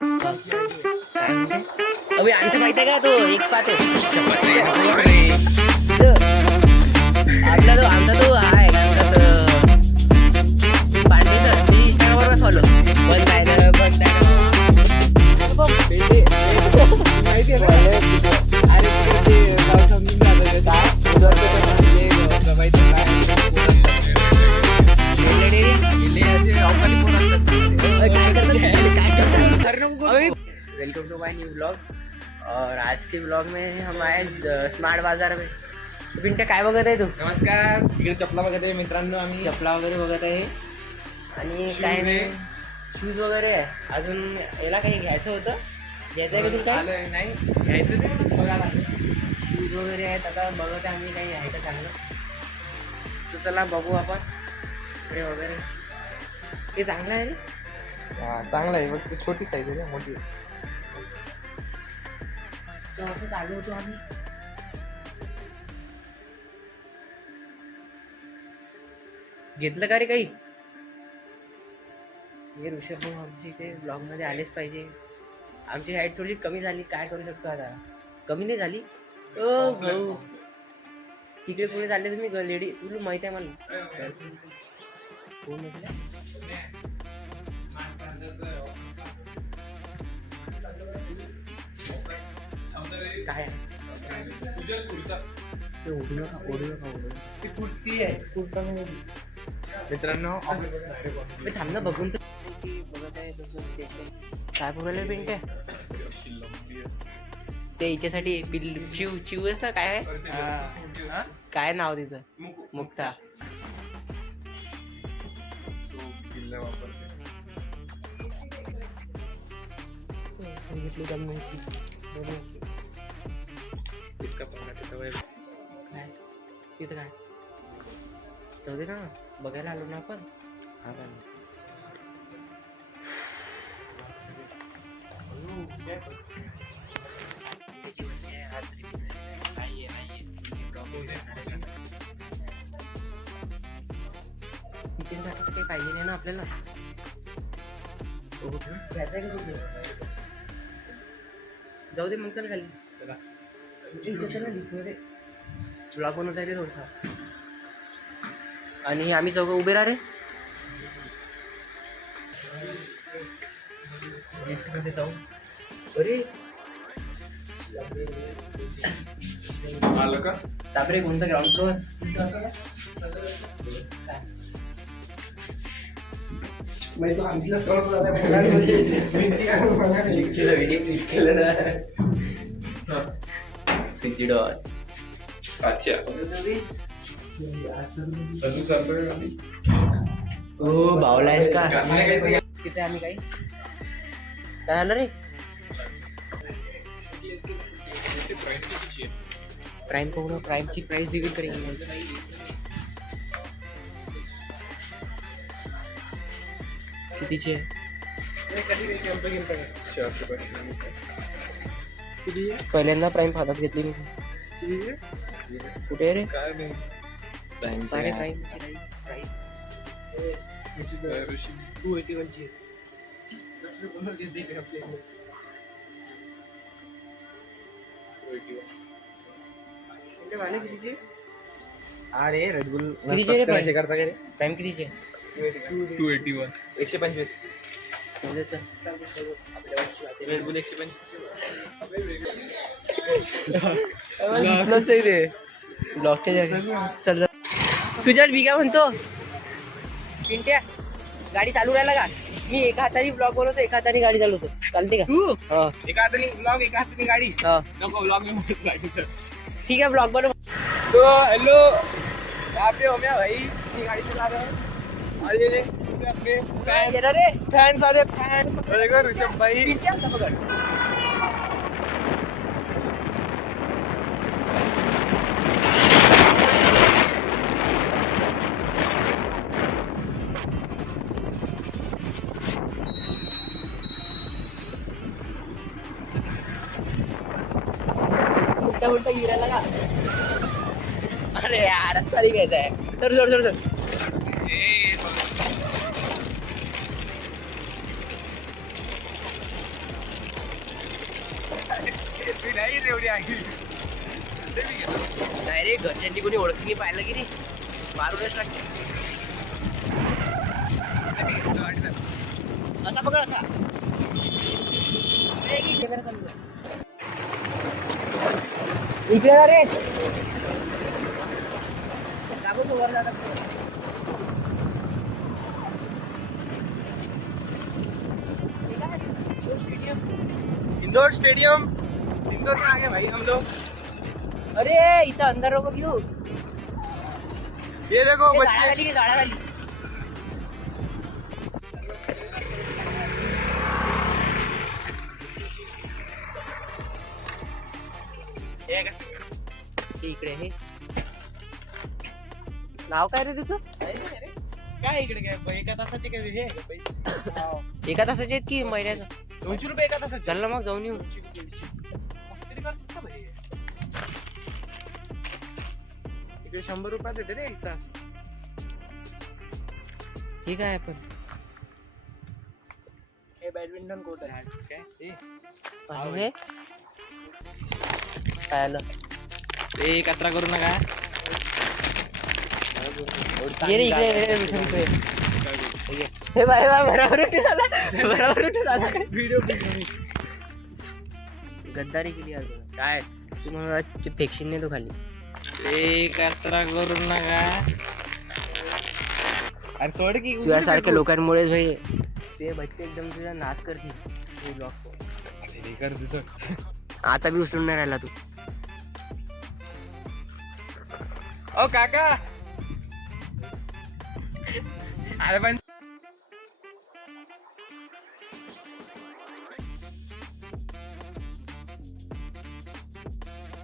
अबे आमचं माहिती आहे का तो एक पाहतो आपला तो आमचा तो आहे पांडे सर मी इंस्टाग्रामवर फॉलो बंद आहे ना बंद आहे माहिती आहे अरे ते समजून जातं काय welcome to my new blog और आज के ब्लॉग में हम आए स्मार्ट बाजार में. पिंट्या काय बघत आहे तू? नमस्कार. इकडे चपला बघत आहे मित्रांनो. आम्ही चपला वगैरे बघत आहे आणि काय नाही शूज वगैरे आहे. अजून याला काही घ्यायचं होतं. घ्यायचं आहे का तुला काय? नाही घ्यायचं ते बघायला शूज वगैरे आहेत. आता बघत आहे आम्ही काही आहे का चांगलं तर चला बघू आपण पुढे वगैरे. हे चांगलं आहे रे. हा चांगला आहे. फक्त छोटी साईज आहे मोठी तर असं चालू होतो आम्ही. घेतलं का रे काही? हे ऋषभ भाऊ आमच्या इथे ब्लॉगमध्ये आलेच पाहिजे. आमची हाईट थोडीशी कमी झाली. काय करू शकतो आता? कमी नाही झाली. ओ भाऊ तिकडे पुढे चालले तुम्ही लेडी. तुला माहित आहे मला कोण म्हटलं काय आहे? ती कुर्ती आहे. कुर्ता मित्रांनो मी थांब बघून तर बघत आहे. काय बोलायला पेंट आहे ते हिच्यासाठी चिव चिव ना काय आहे काय नाव तिचं? मुक्ता. घेतली काय तिथं काय जाऊ दे ना बघायला आलो ना आपण. हा किचनसाठी काही पाहिजे नाही ना आपल्याला. घ्यायचं आहे का तुझं? जाऊ दे मग चल खाली. ब्लॉग बनवता येते थोडसा. आणि आम्ही चौघं उभे राहा रे. लिफ्टमध्ये जाऊ. अरे आलं का तापरे कोणतं ग्राउंड फ्लोअर? ओ भावला आहेस का? तिथे आम्ही काही काय झालं रे? प्राइम को प्राइमची प्राइस डिलीट करेंगे. कितीची आहे? पहिल्यांदा प्राइम हातात घेतली मी. कुठे रे? सारे प्राइम प्राइस 281 ची. अरे रेडबुल कितीचे रे कसे करता काय रे? प्राइम कितीचे? 281 125 रेडबुल 125 दिसलंच नाही रे ब्लॉकच्या जागी. चल सुजात मी काय म्हणतो पिंट्या गाडी चालू राहिला का? मी एका हाताने ब्लॉग बनवतो एका हाताने गाडी चालवतो. चालते का? तू एका हाताने ब्लॉग एका हाताने गाडी नको ब्लॉग में गाडी कर. ठीक है ब्लॉग बनव. तो हेलो यहाँ पे हो गया भाई. ये गाड़ी चला रहे हैं. अरे अपने फैंस आ रहे फैन. देखो ऋषभ भाई उलटा उलटा गिरायला का? अरे यार सारी घ्यायचं आहे. तर जोड जोड जोड. मी नाही एवढी आगी नाही रे घरच्यांनी कोणी ओळखीने पाहिलं की रे मारूनच टाकते. असा पकड असा इकडे जा रे लागून वर जातात. इंदौर स्टेडियम इंदौर में आ गए भाई हम लोग. अरे इथं अंदर नको घेऊ. ये देखो बच्चे झाडाखाली झाडाखाली. हे इकडे हे नाव काय रे तुझं? काय इकडे काय एका तासाचे काय हे पैसे एका तासाचे आहेत की महिन्याचं? 200 रुपये एका तासाचे. चल ना मग जाऊन येऊ. इकडे 100 रुपयात येते रे एक तास. हे काय पण हे बॅडमिंटन कोर्ट आहे. काय आणि हे काय आलं? ए कचरा करू नका. ये रे इकडे इकडे इकडे. हे बाय बाय बरोबर उठून आला. बरोबर उठून आला. व्हिडिओ गद्दारी केली यार तुला. काय तू मला फेक्षिन नाही तो खाली. ए कचरा करू नका. अरे सोड की तुझ्यासारख्या लोकांमुळेच भाई ते बच्चे एकदम तुझा नाश करतील. कर दिसत. आता बी उचलून नाही राहिला तू. ओ काका अरे पण